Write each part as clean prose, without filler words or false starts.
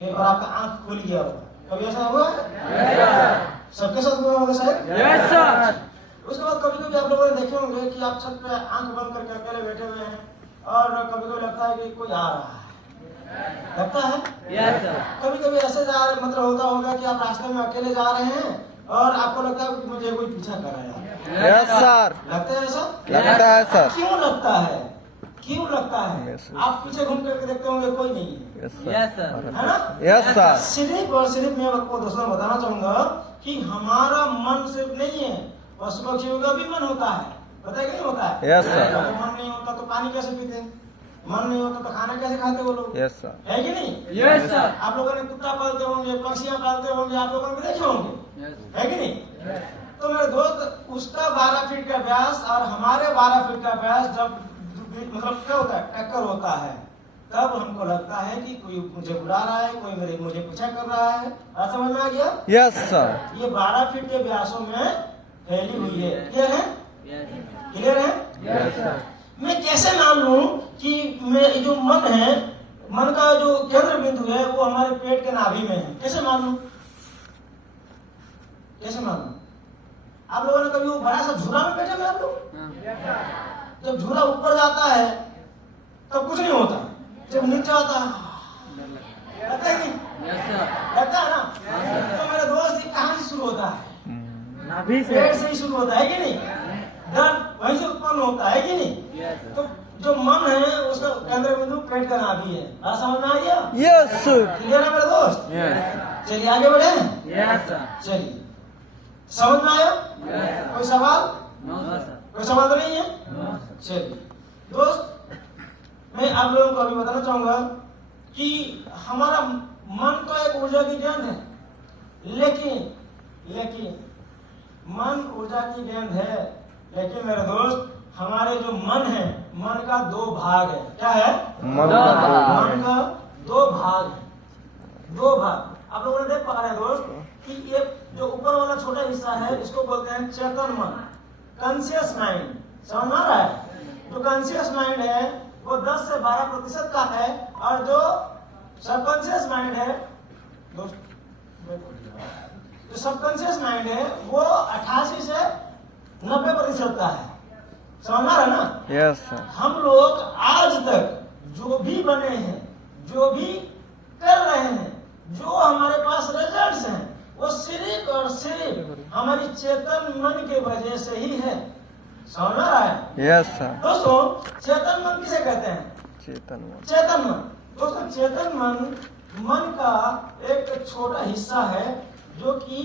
और आपका आंख खुल गया हो, कभी ऐसा हुआ है? सबके साथ हुआ होगा शायद। उसके बाद कभी कभी आप लोगों ने देखे होंगे कि आप छत पे आंख बंद करके अकेले बैठे हुए हैं और कभी कभी लगता है कि कोई आ रहा है, लगता है। कभी कभी ऐसे मतलब होता होगा कि आप रास्ते में अकेले जा रहे हैं और आपको लगता है कि मुझे कोई पीछा कर रहा है। Yes sir. लगता है ऐसा? लगता है सर। क्यों लगता है? क्यों लगता है? आप पीछे घूम करके देखते होंगे कोई नहीं है। Yes sir. है ना? Yes sir. सिर्फ और सिर्फ मैं आपको दोस्तों बताना चाहूंगा कि हमारा मन सिर्फ नहीं है, पशु पक्षियों का भी मन होता है। पता है कि नहीं होता है? Yes sir. मन नहीं होता तो पानी कैसे पीते? मन नहीं होता तो खाना कैसे खाते वो लोग? Yes sir. है कि नहीं? Yes sir. आप लोगों ने कुत्ता पालते होंगे, पक्षियां पालते होंगे, आप लोगों ने भी देखे होंगे, है कि नहीं? तो मेरे दोस्त, उसका 12 फीट का व्यास और हमारे 12 फीट का व्यास जब मतलब क्या होता है, टक्कर होता है, तब हमको लगता है कि कोई मुझे बुला रहा है, कोई मुझे पीछा कर रहा है। बात समझ में आ गया? Yes sir. ये 12 फीट के व्यासों में फैली हुई है। क्लियर है? क्लियर है? Yes sir. मैं कैसे मान लूं कि मैं जो मन है, मन का जो केंद्र बिंदु है वो हमारे पेट के नाभि में है? कैसे मान लूं? कैसे मान लूं? आप लोगों ने कभी वो बड़ा सा झूला में बैठे हुए आप लोग? जब झूला ऊपर जाता है तब कुछ नहीं होता, जब नीचे आता है लगता है कि लगता है ना? तो मेरे दोस्त ये कहां से शुरू होता है? नाभि से। पेट से ही शुरू होता है कि नहीं? दर्द वहीं से उत्पन्न होता है कि नहीं? तो जो मन है उसका केंद्र बिंदु पेट का नाभि है। बात समझ में आ गया? Yes sir. क्लियर है मेरे दोस्त? यस। चलिए आगे बढ़े। Yes sir. चलिए, समझ में आया? कोई सवाल? सर। कोई सवाल तो नहीं है? चलिए दोस्त, मैं आप लोगों को अभी बताना चाहूंगा कि हमारा मन तो एक ऊर्जा की गेंद है, लेकिन मन ऊर्जा की गेंद है, लेकिन मेरे दोस्त हमारे जो मन है, मन का 2 भाग है। क्या है? मन का 2 भाग है। 2 भाग आप लोगों ने देख पा रहे हैं दोस्त कि ये जो ऊपर वाला छोटा हिस्सा है इसको बोलते हैं चेतन मन, कॉन्शियस माइंड। समझ आ रहा है? जो कॉन्शियस माइंड है वो 10 से 12% का है और जो सबकॉन्शियस माइंड है दोस्त, जो सबकॉन्शियस माइंड है वो 88 से 90% का है। समझ आ रहा है ना? Yes sir. हम लोग आज तक जो भी बने हैं, जो भी कर रहे हैं, जो हमारे पास रिजल्ट्स हैं, वो सिर्फ और सिर्फ हमारी चेतन मन की वजह से ही है। समझ आ रहा है? Yes sir. दोस्तों, चेतन मन किसे कहते हैं? चेतन मन। चेतन मन। दोस्तों, चेतन मन का एक छोटा हिस्सा है जो कि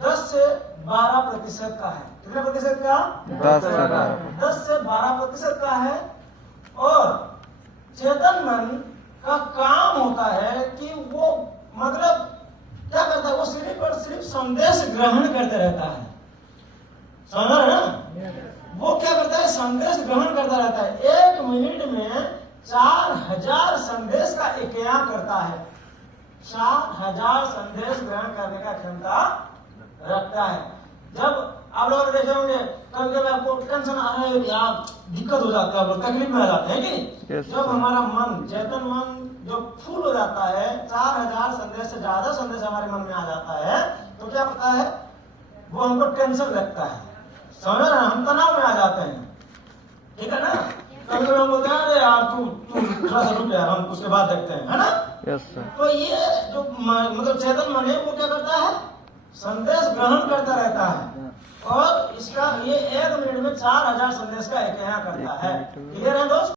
10 से 12% का है। कितने प्रतिशत का? 10 से 12। 10 से 12% का है। और चेतन मन का काम होता है कि वो मतलब क्या करता है, वो सिर्फ और सिर्फ संदेश ग्रहण करते रहता है। समझ रहे हैं ना? वो क्या करता है? संदेश ग्रहण करता रहता है। 1 मिनट में 4000 संदेश का इक्या करता है। 4000 संदेश ग्रहण करने का क्षमता रखता है। जब आप लोग देखे होंगे कभी कभी आपको टेंशन आ रहा है यार, दिक्कत हो जाता है, तकलीफ में आ जाते हैं कि जब हमारा मन, चेतन मन जो फुल हो जाता है, 4000 संदेश से ज्यादा संदेश हमारे मन में आ जाता है, तो क्या पता है, वो हमको टेंशन लगता है। समझ रहे हैं? हम तनाव में आ जाते हैं। ठीक है ना? कभी कभी हम बोलते हैं अरे यार तू थोड़ा सा रुक यार, हम उसके बाद देखते हैं, है ना? Yes sir. तो ये जो मतलब चेतन मन है वो क्या करता है? संदेश ग्रहण करता रहता है और इसका ये 1 मिनट में 4000 संदेश का इक्या करता है। क्लियर है दोस्त?